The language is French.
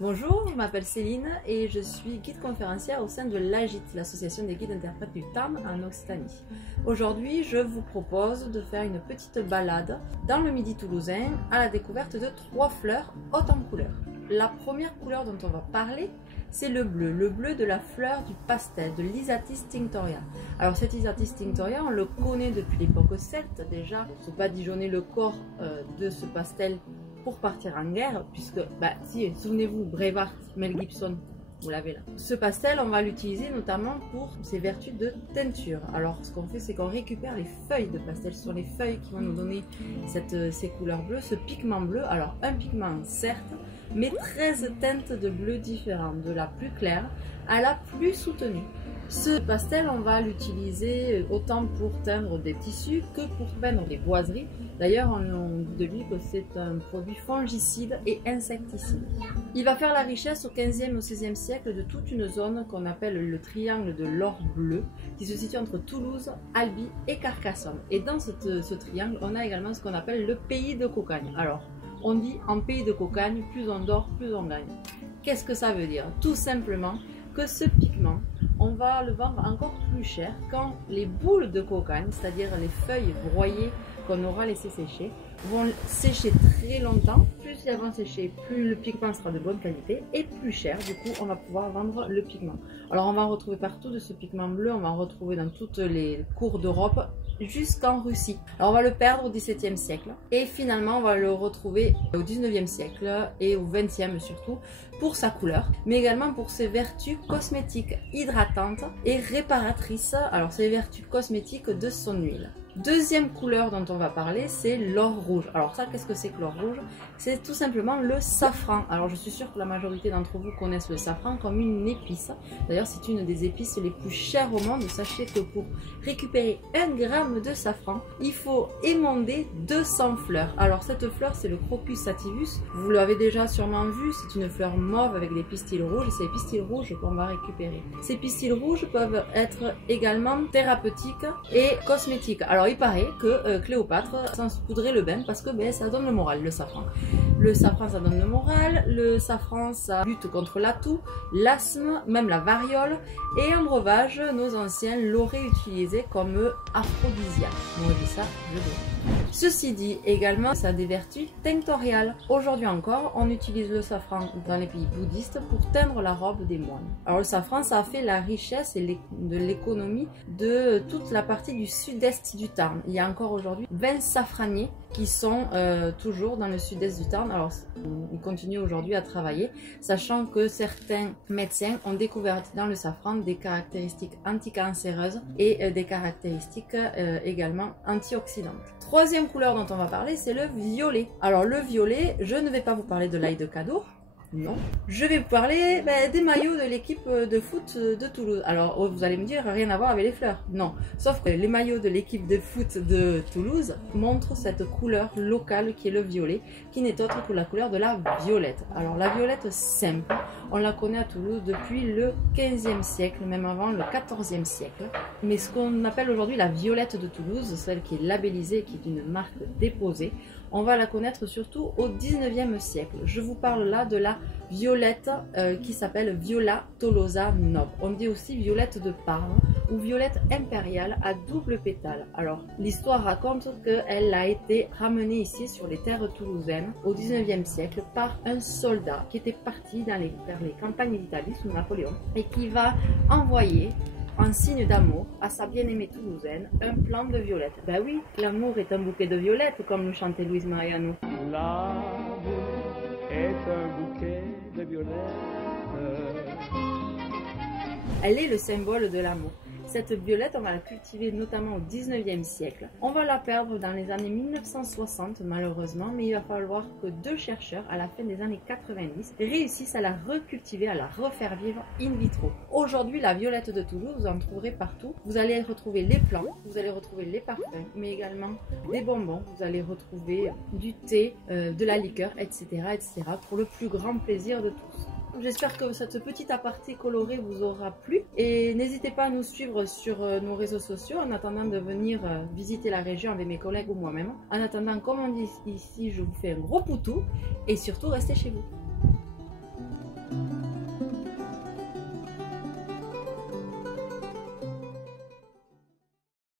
Bonjour, je m'appelle Céline et je suis guide conférencière au sein de l'AGIT, l'association des guides interprètes du Tarn en Occitanie. Aujourd'hui, je vous propose de faire une petite balade dans le Midi toulousain à la découverte de 3 fleurs hautes en couleurs. La première couleur dont on va parler, c'est le bleu de la fleur du pastel, de l'Isatis tinctoria. Alors cet Isatis tinctoria, on le connaît depuis l'époque celte déjà. Il ne faut pas badigeonner le corps de ce pastel pour partir en guerre, puisque, si, souvenez-vous, Braveheart, Mel Gibson, vous l'avez là. Ce pastel, on va l'utiliser notamment pour ses vertus de teinture. Alors, ce qu'on fait, c'est qu'on récupère les feuilles de pastel. Ce sont les feuilles qui vont nous donner ces couleurs bleues, ce pigment bleu. Alors, un pigment, certes, mais 13 teintes de bleu différentes, de la plus claire à la plus soutenue. Ce pastel, on va l'utiliser autant pour teindre des tissus que pour peindre des boiseries. D'ailleurs, on dit de lui que c'est un produit fongicide et insecticide. Il va faire la richesse au 15e et au 16e siècle de toute une zone qu'on appelle le triangle de l'or bleu, qui se situe entre Toulouse, Albi et Carcassonne. Et dans ce triangle, on a également ce qu'on appelle le pays de Cocagne. Alors, on dit en pays de Cocagne, plus on dort, plus on gagne. Qu'est-ce que ça veut dire? Tout simplement que ce pigment, on va le vendre encore plus cher quand les boules de cocagne, c'est-à-dire les feuilles broyées qu'on aura laissé sécher, vont sécher très longtemps. Plus elles vont sécher, plus le pigment sera de bonne qualité et plus cher. Du coup, on va pouvoir vendre le pigment. Alors, on va en retrouver partout de ce pigment bleu. On va en retrouver dans toutes les cours d'Europe jusqu'en Russie. Alors, on va le perdre au XVIIe siècle et finalement, on va le retrouver au XIXe siècle et au XXe surtout pour sa couleur, mais également pour ses vertus cosmétiques hydratantes et réparatrices. Alors, ces vertus cosmétiques de son huile. Deuxième couleur dont on va parler, c'est l'or rouge. Alors ça, qu'est-ce que c'est que l'or rouge? C'est tout simplement le safran. Alors je suis sûre que la majorité d'entre vous connaissent le safran comme une épice. D'ailleurs, c'est une des épices les plus chères au monde. Sachez que pour récupérer 1 gramme de safran, il faut émonder 200 fleurs. Alors cette fleur, c'est le Crocus sativus. Vous l'avez déjà sûrement vu, c'est une fleur mauve avec des pistils rouges. Et c'est les pistils rouges qu'on va récupérer. Ces pistils rouges peuvent être également thérapeutiques et cosmétiques. Alors il paraît que Cléopâtre s'en poudrait le bain parce que ça donne le moral, le safran. Le safran, ça donne le moral, le safran, ça lutte contre la toux, l'asthme, même la variole. Et en breuvage, nos anciens l'auraient utilisé comme aphrodisiaque. On dit ça, je dis. Ceci dit, également, ça a des vertus tinctoriales. Aujourd'hui encore, on utilise le safran dans les pays bouddhistes pour teindre la robe des moines. Alors le safran, ça a fait la richesse et de l'économie de toute la partie du sud-est du Tarn. Il y a encore aujourd'hui 20 safraniers qui sont toujours dans le sud-est du Tarn. Alors, ils continuent aujourd'hui à travailler, sachant que certains médecins ont découvert dans le safran des caractéristiques anticancéreuses et des caractéristiques également antioxydantes. Troisième couleur dont on va parler, c'est le violet. Alors le violet, je ne vais pas vous parler de l'ail de Cadour. Non. Je vais vous parler des maillots de l'équipe de foot de Toulouse. Alors vous allez me dire, rien à voir avec les fleurs. Non. Sauf que les maillots de l'équipe de foot de Toulouse montrent cette couleur locale qui est le violet, qui n'est autre que la couleur de la violette. Alors la violette simple, on la connaît à Toulouse depuis le 15e siècle, même avant le 14e siècle. Mais ce qu'on appelle aujourd'hui la violette de Toulouse, celle qui est labellisée, qui est une marque déposée, on va la connaître surtout au 19e siècle. Je vous parle là de la violette qui s'appelle Viola tolosa noble. On dit aussi violette de Parme ou violette impériale à double pétale. Alors, l'histoire raconte qu'elle a été ramenée ici sur les terres toulousaines au 19e siècle par un soldat qui était parti vers les campagnes d'Italie sous Napoléon et qui va envoyer en signe d'amour à sa bien-aimée toulousaine un plant de violettes. Ben oui, l'amour est un bouquet de violettes, comme le chantait Louise Mariano. L'amour est un bouquet de violettes. Elle est le symbole de l'amour. Cette violette, on va la cultiver notamment au 19e siècle. On va la perdre dans les années 1960 malheureusement, mais il va falloir que 2 chercheurs à la fin des années 90 réussissent à la recultiver, à la refaire vivre in vitro. Aujourd'hui, la violette de Toulouse, vous en trouverez partout. Vous allez retrouver les plants, vous allez retrouver les parfums, mais également des bonbons. Vous allez retrouver du thé, de la liqueur, etc., etc. pour le plus grand plaisir de tous. J'espère que cette petite aparté colorée vous aura plu et n'hésitez pas à nous suivre sur nos réseaux sociaux en attendant de venir visiter la région avec mes collègues ou moi-même. En attendant, comme on dit ici, je vous fais un gros poutou et surtout restez chez vous.